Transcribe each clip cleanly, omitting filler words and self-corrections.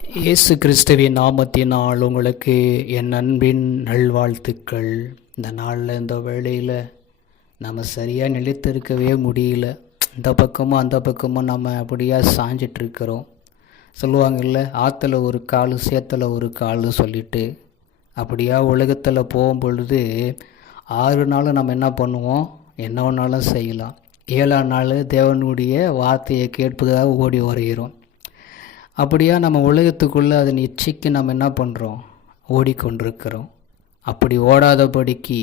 இயேசு கிறிஸ்துவின் நாமத்தினால் உங்களுக்கு என் அன்பின் நல்வாழ்த்துக்கள். இந்த நாளில் இந்த வேளையில் நம்ம சரியாக நிலைத்திருக்கவே முடியல. இந்த பக்கமும் அந்த பக்கமும் நம்ம அப்படியா சாஞ்சிட்ருக்கிறோம். சொல்லுவாங்கள்ல, ஆற்றுல ஒரு கால் சேத்துல ஒரு கால்னு சொல்லிட்டு. அப்படியா உலகத்தில் போகும் பொழுது 6 நாள் நம்ம என்ன பண்ணுவோம், என்ன வேணாலும் செய்யலாம். 7ஆம் நாள் தேவனுடைய வார்த்தையை கேட்பதாக ஓடி வருகிறோம். அப்படியா நம்ம உலகத்துக்குள்ளே அதன் இச்சைக்கு நம்ம என்ன பண்ணுறோம், ஓடிக்கொண்டிருக்கிறோம். அப்படி ஓடாதபடிக்கு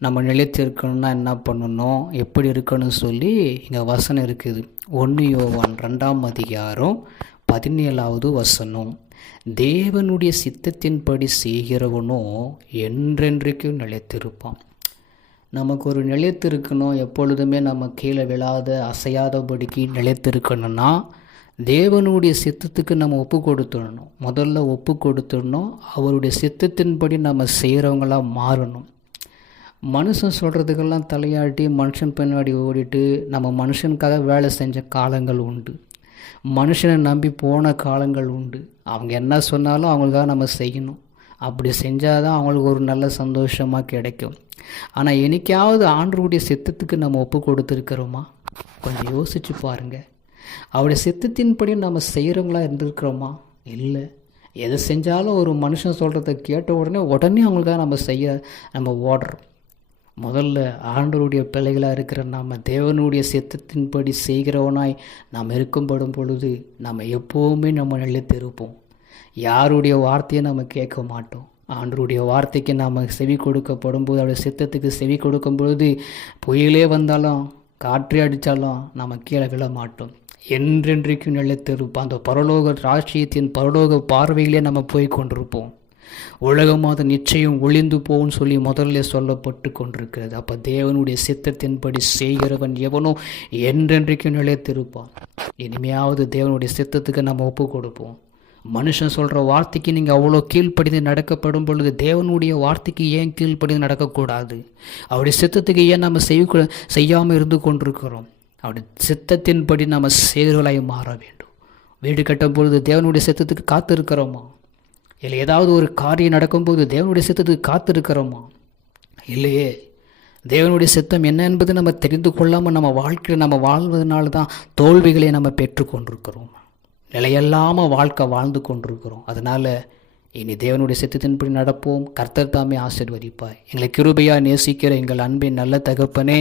நம்ம நிலைத்திருக்கணும்னா என்ன பண்ணணும், எப்படி இருக்கணும்னு சொல்லி இங்கே வசனம் இருக்குது. 1 யோவான் 2ஆம் அதிகாரம் 17வது வசனம். தேவனுடைய சித்தத்தின்படி செய்கிறவனோ என்றென்றைக்கும் நிலைத்திருப்பான். நமக்கு ஒரு நிலைத்திருக்கணும், எப்பொழுதுமே நம்ம கீழே விழாத அசையாதபடிக்கு நிலைத்திருக்கணும்னா தேவனுடைய சித்தத்துக்கு நம்ம ஒப்பு கொடுத்துடணும். முதல்ல ஒப்பு கொடுத்துடணும். அவருடைய சித்தத்தின்படி நம்ம செய்கிறவங்களாக மாறணும். மனுஷன் சொல்கிறதுக்கெல்லாம் தலையாட்டி மனுஷன் பின்னாடி ஓடிட்டு நம்ம மனுஷனுக்காக வேலை செஞ்ச காலங்கள் உண்டு. மனுஷனை நம்பி போன காலங்கள் உண்டு. அவங்க என்ன சொன்னாலும் அவங்களுக்காக நம்ம செய்யணும். அப்படி செஞ்சால் தான் அவங்களுக்கு ஒரு நல்ல சந்தோஷமாக கிடைக்கும். ஆனால் என்னைக்காவது ஆண்டவருடைய சித்தத்துக்கு நம்ம ஒப்பு கொடுத்துருக்கிறோமா? கொஞ்சம் யோசித்து பாருங்கள். அவருடைய சித்தத்தின்படி நம்ம செய்கிறவங்களா இருந்திருக்கிறோமா? இல்லை. எதை செஞ்சாலும் ஒரு மனுஷன் சொல்கிறத கேட்ட உடனே அவங்களுக்காக நம்ம ஓடுறோம். முதல்ல ஆண்டவருடைய பிள்ளைகளாக இருக்கிற நாம் தேவனுடைய சித்தத்தின்படி செய்கிறவனாய் நாம் இருக்கும்படும் பொழுது நம்ம எப்போவுமே நம்ம நிலைத்திருப்போம். யாருடைய வார்த்தையை நம்ம கேட்க மாட்டோம். ஆண்டவருடைய வார்த்தைக்கு நாம் செவி கொடுக்கப்படும் போது, அவருடைய சித்தத்துக்கு செவி கொடுக்கும் பொழுது புயலே வந்தாலும் காற்றே அடித்தாலும் நம்ம கீழே விழ மாட்டோம். என்றென்றைக்கும் நிலைத்திருப்போம். அந்த பரலோக ராஜ்யத்தின் பரலோக பார்வையிலே நம்ம போய் கொண்டிருப்போம். உலகமாத நிச்சயம் ஒளிந்து போகும்னு சொல்லி முதல்ல சொல்லப்பட்டு கொண்டிருக்கிறது. அப்போ தேவனுடைய சித்தத்தின்படி செய்கிறவன் எவனோ என்றென்றைக்கும் நிலைத்திருப்பான். இனிமையாவது தேவனுடைய சித்தத்துக்கு நம்ம ஒப்பு கொடுப்போம். மனுஷன் சொல்கிற வார்த்தைக்கு நீங்கள் அவ்வளோ கீழ்ப்படிந்து நடக்கப்படும் பொழுது தேவனுடைய வார்த்தைக்கு ஏன் கீழ்ப்படிந்து நடக்கக்கூடாது? அவருடைய சித்தத்துக்கு ஏன் நம்ம செய்யாமல் இருந்து கொண்டிருக்கிறோம்? அவருடைய சித்தத்தின்படி நம்ம செய்கிறவர்களாய் மாற வேண்டும். வீடு கட்டும் பொழுது தேவனுடைய சித்தத்துக்கு காத்திருக்கிறோமா? இல்லை ஏதாவது ஒரு காரியம் நடக்கும்போது தேவனுடைய சித்தத்துக்கு காத்திருக்கிறோமா? இல்லையே. தேவனுடைய சித்தம் என்ன என்பது நம்ம தெரிந்து கொள்ளாமல் நம்ம வாழ்க்கையில் நம்ம வாழ்வதனால தான் தோல்விகளை நம்ம பெற்றுக்கொண்டிருக்கிறோம். நிலையில்லாமல் வாழ்க்கை வாழ்ந்து கொண்டிருக்கிறோம். அதனால் இனி தேவனுடைய சித்தத்தின்படி நடப்போம். கர்த்தர் தாமே ஆசீர்வதிப்பார். எங்களை கிருபையாக நேசிக்கிற எங்கள் அன்பின் நல்ல தகப்பனே,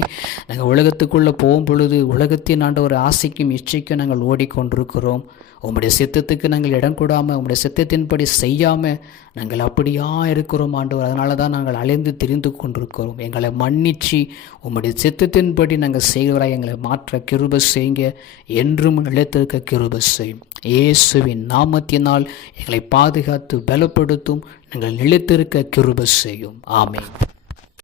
நாங்கள் உலகத்துக்குள்ளே போகும் பொழுது உலகத்தின் ஆண்ட ஒரு ஆசைக்கும் இச்சைக்கும் நாங்கள் ஓடிக்கொண்டிருக்கிறோம். உம்முடைய சித்தத்துக்கு நாங்கள் இடம் கொடாமல், உம்முடைய சித்தத்தின்படி செய்யாமல் நாங்கள் அப்படியா இருக்கிறோம் ஆண்டவர். அதனால தான் நாங்கள் அலைந்து திரிந்து கொண்டிருக்கிறோம். எங்களை மன்னிச்சு உம்முடைய சித்தத்தின்படி நாங்கள் செய்கிறவராய் எங்களை மாற்ற கிருபை செய்யுங்க. என்றும் நிலைத்திருக்க கிருபை செய்யும். இயேசுவின் நாமத்தினால் எங்களை பாதுகாத்து பலப்படுத்தும். நாங்கள் நிலைத்திருக்க கிருபை செய்யும். ஆமென்.